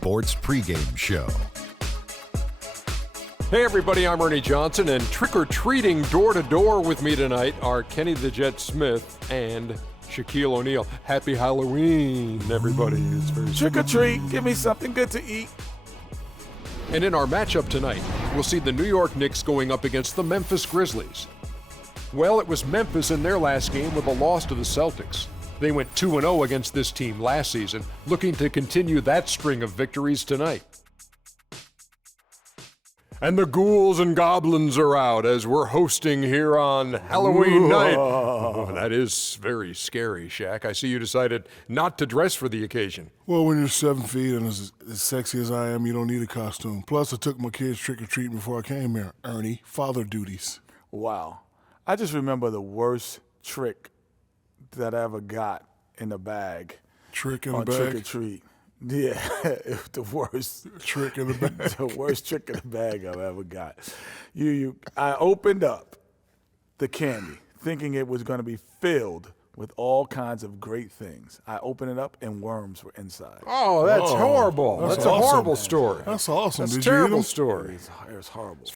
Sports pregame show. Hey everybody, I'm Ernie Johnson, and trick-or-treating door-to-door with me tonight are Kenny the Jet Smith and Shaquille O'Neal. Happy Halloween, everybody. It's very trick-or-treat, give me something good to eat. And in our matchup tonight, we'll see the New York Knicks going up against the Memphis Grizzlies. Well, it was Memphis in their last game with a loss to the Celtics. They went 2-0 against this team last season, looking to continue that string of victories tonight. And the ghouls and goblins are out as we're hosting here on Halloween night. Oh, that is very scary, Shaq. I see you decided not to dress for the occasion. Well, when you're 7 feet and as sexy as I am, you don't need a costume. Plus, I took my kids trick-or-treating before I came here. Ernie, father duties. Wow. I just remember the worst trick that I ever got in the bag. Trick in the on bag? Trick-or-treat. Yeah, it was the worst trick in the bag. The worst trick in the bag I've ever got. I opened up the candy thinking it was going to be filled with all kinds of great things. I opened it up and worms were inside. Oh, that's horrible. That's awesome. A horrible story. That's awesome. That's a Did terrible you eat them? story. It was horrible.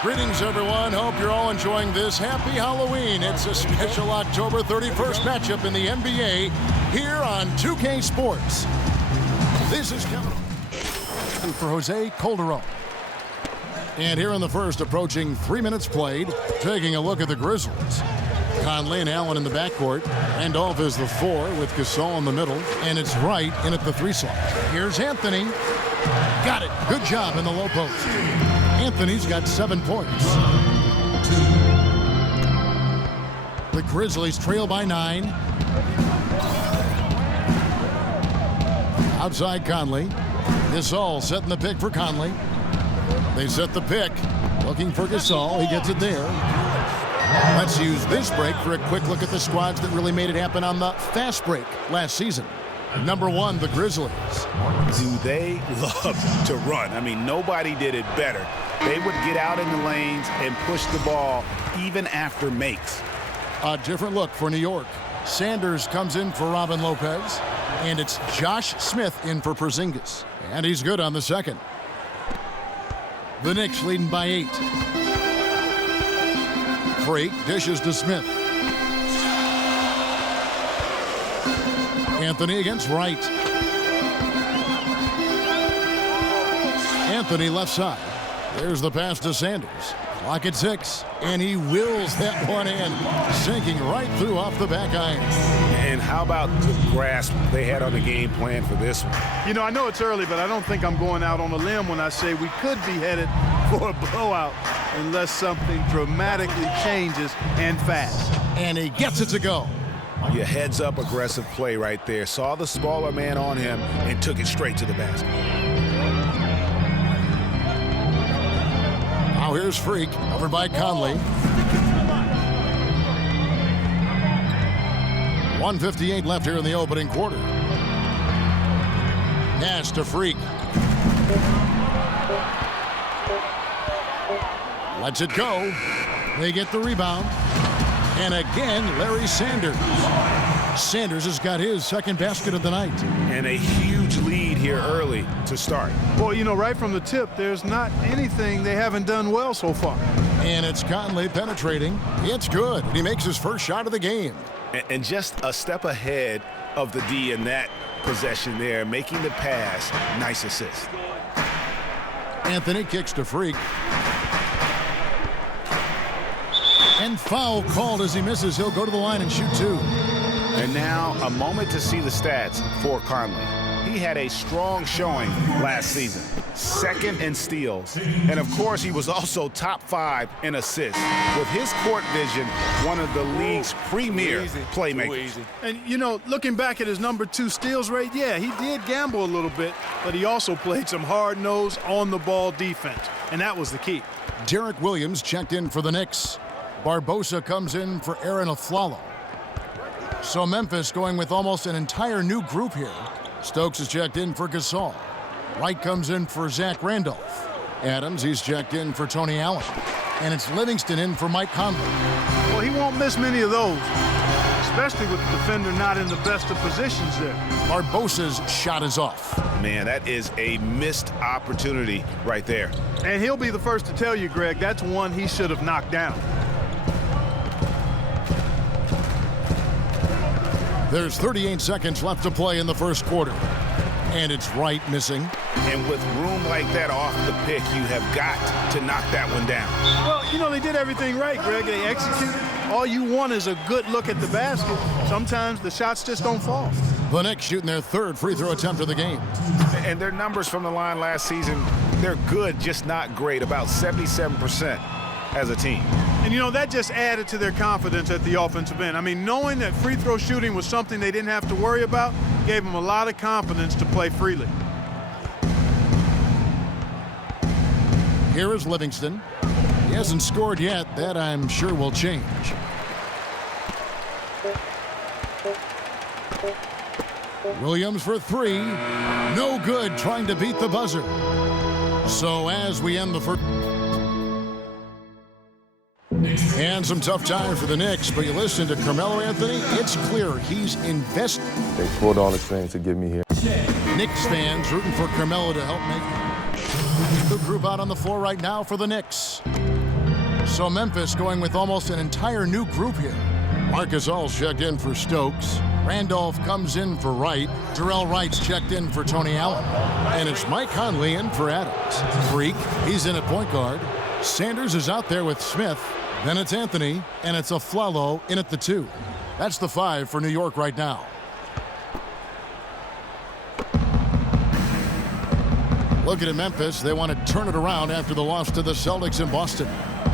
Greetings, everyone. Hope you're all enjoying this. Happy Halloween. It's a special October 31st matchup in the NBA here on 2K Sports. This is Kevin for Jose Calderon. And here in the first, approaching 3 minutes played, taking a look at the Grizzlies. Conley and Allen in the backcourt. Randolph is the 4 with Gasol in the middle. And it's Wright in at the 3 slot. Here's Anthony. Got it. Good job in the low post. Anthony's got 7 points. The Grizzlies trail by 9. Outside Conley. Gasol setting the pick for Conley. They set the pick. Looking for Gasol. He gets it there. Let's use this break for a quick look at the squads that really made it happen on the fast break last season. Number 1, the Grizzlies. Do they love to run? I mean, nobody did it better. They would get out in the lanes and push the ball even after makes. A different look for New York. Sanders comes in for Robin Lopez, and it's Josh Smith in for Porzingis. And he's good on the second. The Knicks leading by 8. Freak dishes to Smith. Anthony against Wright. Anthony left side. There's the pass to Sanders. Clock at 6. And he wills that one in, sinking right through off the back iron. And how about the grasp they had on the game plan for this one? You know, I know it's early, but I don't think I'm going out on a limb when I say we could be headed for a blowout unless something dramatically changes and fast. And he gets it to go. Your heads-up aggressive play right there. Saw the smaller man on him and took it straight to the basket. Now here's Freak, over by Conley. 1:58 left here in the opening quarter. Nash to Freak. Lets it go. They get the rebound. And again, Larry Sanders. Sanders has got his second basket of the night. And a huge lead here early to start. Well, you know, right from the tip, there's not anything they haven't done well so far. And it's Conley penetrating. It's good. He makes his first shot of the game. And just a step ahead of the D in that possession there, making the pass. Nice assist. Anthony kicks to Freak. And foul called as he misses. He'll go to the line and shoot 2. And now a moment to see the stats for Conley. He had a strong showing last season. second in steals, and of course he was also top 5 in assists. With his court vision, one of the league's premier playmakers. And, you know, looking back at his number 2 steals rate, yeah, he did gamble a little bit, but he also played some hard-nosed, on-the-ball defense, and that was the key. Derek Williams checked in for the Knicks. Barbosa comes in for Aaron Aflalo. So Memphis going with almost an entire new group here. Stokes is checked in for Gasol. Wright comes in for Zach Randolph. Adams, he's checked in for Tony Allen. And it's Livingston in for Mike Conley. Well, he won't miss many of those, especially with the defender not in the best of positions there. Barbosa's shot is off. Man, that is a missed opportunity right there. And he'll be the first to tell you, Greg, that's one he should have knocked down. There's 38 seconds left to play in the first quarter. And it's Wright missing. And with room like that off the pick, you have got to knock that one down. Well, you know, they did everything right, Greg. They executed. All you want is a good look at the basket. Sometimes the shots just don't fall. The Knicks shooting their 3rd free throw attempt of the game. And their numbers from the line last season, they're good, just not great, about 77% as a team. And, you know, that just added to their confidence at the offensive end. I mean, knowing that free throw shooting was something they didn't have to worry about gave them a lot of confidence to play freely. Here is Livingston. He hasn't scored yet. That, I'm sure, will change. Williams for 3. No good, trying to beat the buzzer. So as we end the first. And some tough times for the Knicks, but you listen to Carmelo Anthony, it's clear he's invested. They pulled all the strings to get me here. Knicks fans rooting for Carmelo to help make the group out on the floor right now for the Knicks. So Memphis going with almost an entire new group here. Marcus All's checked in for Stokes. Randolph comes in for Wright. Jarrell Wright's checked in for Tony Allen. And it's Mike Conley in for Adams. Freak, he's in at point guard. Sanders is out there with Smith. Then it's Anthony, and it's Aflalo in at the 2. That's the 5 for New York right now. Looking at Memphis, they want to turn it around after the loss to the Celtics in Boston.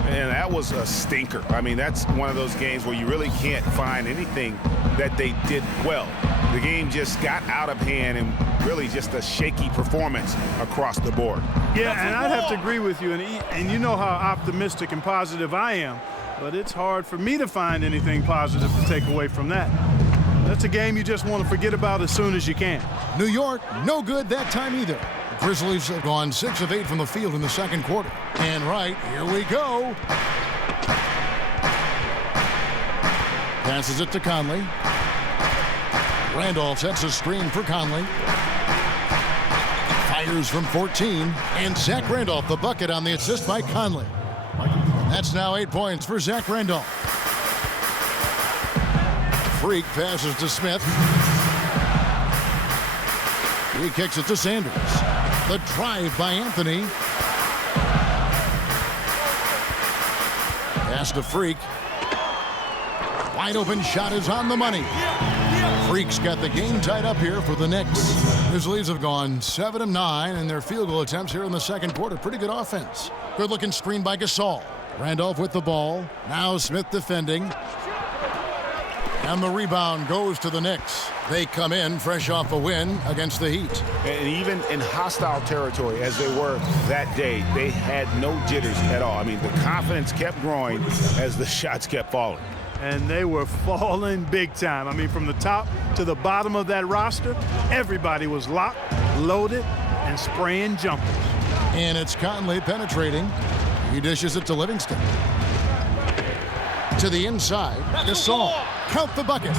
And that was a stinker. I mean, that's one of those games where you really can't find anything that they did well. The game just got out of hand and really just a shaky performance across the board. Yeah, and I'd have to agree with you. And you know how optimistic and positive I am, but it's hard for me to find anything positive to take away from that. That's a game you just want to forget about as soon as you can. New York, no good that time either. The Grizzlies have gone 6 of 8 from the field in the second quarter. And right, here we go. Passes it to Conley. Randolph sets a screen for Conley. Fires from 14. And Zach Randolph, the bucket on the assist by Conley. That's now 8 points for Zach Randolph. Freak passes to Smith. He kicks it to Sanders. The drive by Anthony. Pass to Freak. Wide open shot is on the money. Freak's got the game tied up here for the Knicks. Grizzlies have gone 7 of 9 in their field goal attempts here in the second quarter. Pretty good offense. Good looking screen by Gasol. Randolph with the ball. Now Smith defending. And the rebound goes to the Knicks. They come in fresh off a win against the Heat. And even in hostile territory, as they were that day, they had no jitters at all. I mean, the confidence kept growing as the shots kept falling. And they were falling big time. I mean, from the top to the bottom of that roster, everybody was locked, loaded, and spraying jumpers. And it's Conley penetrating. He dishes it to Livingston. To the inside, Gasol. Count the bucket.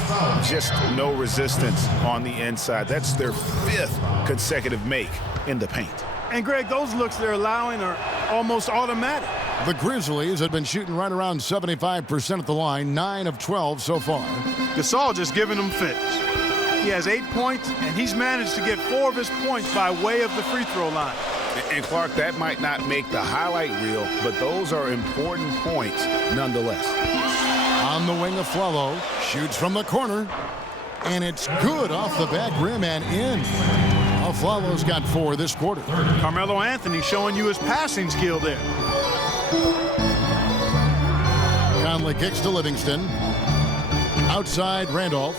Just no resistance on the inside. That's their 5th consecutive make in the paint. And, Greg, those looks they're allowing are almost automatic. The Grizzlies have been shooting right around 75% at the line, 9 of 12 so far. Gasol just giving them fits. He has 8 points, and he's managed to get 4 of his points by way of the free throw line. And Clark, that might not make the highlight reel, but those are important points nonetheless. On the wing, Aflalo shoots from the corner, and it's good off the back rim and in. Aflalo's got 4 this quarter. Carmelo Anthony showing you his passing skill there. Conley kicks to Livingston. Outside Randolph.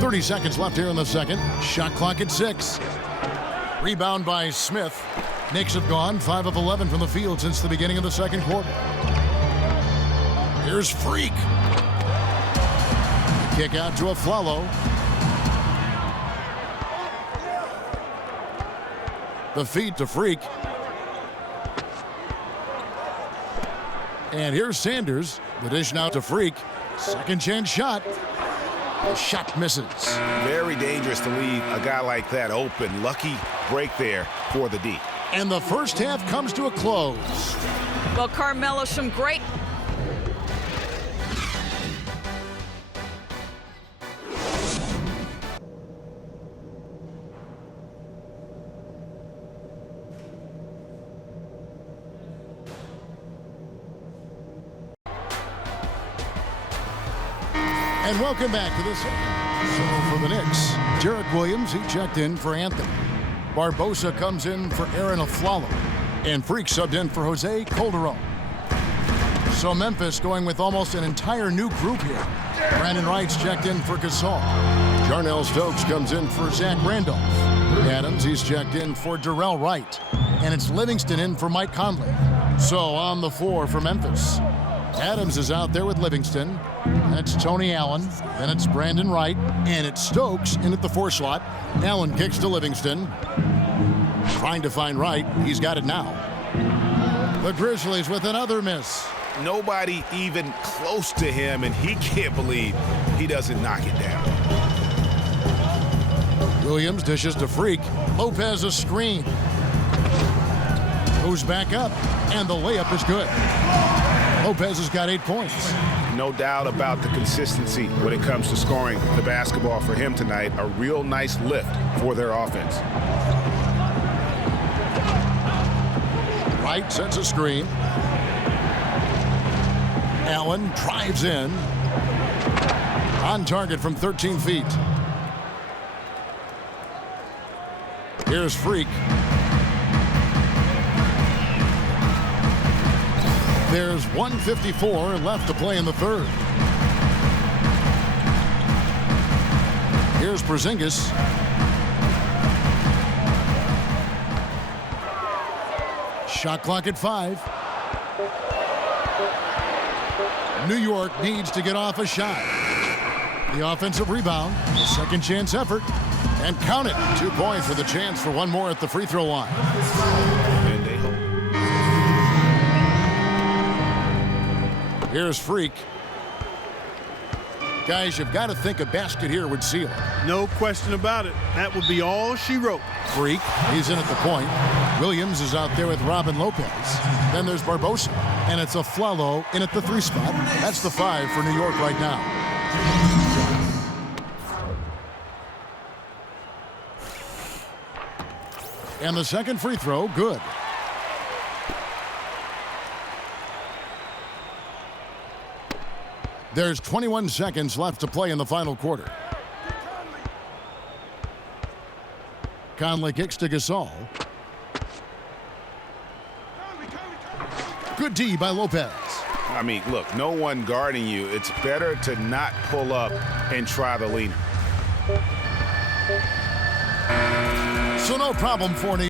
30 seconds left here in the second. Shot clock at 6. Rebound by Smith. Knicks have gone 5 of 11 from the field since the beginning of the second quarter. Here's Freak. The kick out to Aflalo. The feed to Freak. And here's Sanders. The dish now to Freak. Second chance shot. The shot misses. Very dangerous to leave a guy like that open. Lucky break there for the D. And the first half comes to a close. Well, Carmelo, some great. And welcome back to this. So for the Knicks, Jarek Williams, he checked in for Anthony. Barbosa comes in for Aaron Aflalo. And Freak subbed in for Jose Calderon. So Memphis going with almost an entire new group here. Brandon Wright's checked in for Gasol. Jarnell Stokes comes in for Zach Randolph. Adams, he's checked in for Darrell Wright. And it's Livingston in for Mike Conley. So on the floor for Memphis, Adams is out there with Livingston. And it's Tony Allen. Then it's Brandon Wright. And it's Stokes in at the 4 slot. Allen kicks to Livingston. Trying to find Wright. He's got it now. The Grizzlies with another miss. Nobody even close to him, and he can't believe he doesn't knock it down. Williams dishes to Freak. Lopez a screen. Goes back up. And the layup is good. Lopez has got 8 points. No doubt about the consistency when it comes to scoring the basketball for him tonight. A real nice lift for their offense. Wright sets a screen. Allen drives in. On target from 13 feet. Here's Freak. There's 1:54 left to play in the third. Here's Porzingis. Shot clock at 5. New York needs to get off a shot. The offensive rebound, a second chance effort, and count it. 2 points with a chance for one more at the free throw line. Here's Freak. Guys, you've got to think a basket here would seal it. No question about it. That would be all she wrote. Freak, he's in at the point. Williams is out there with Robin Lopez. Then there's Barbosa. And it's Aflalo in at the 3 spot. That's the 5 for New York right now. And the second free throw, good. There's 21 seconds left to play in the final quarter. Conley kicks to Gasol. Good D by Lopez. I mean, look, no one guarding you. It's better to not pull up and try the leaner. So no problem for New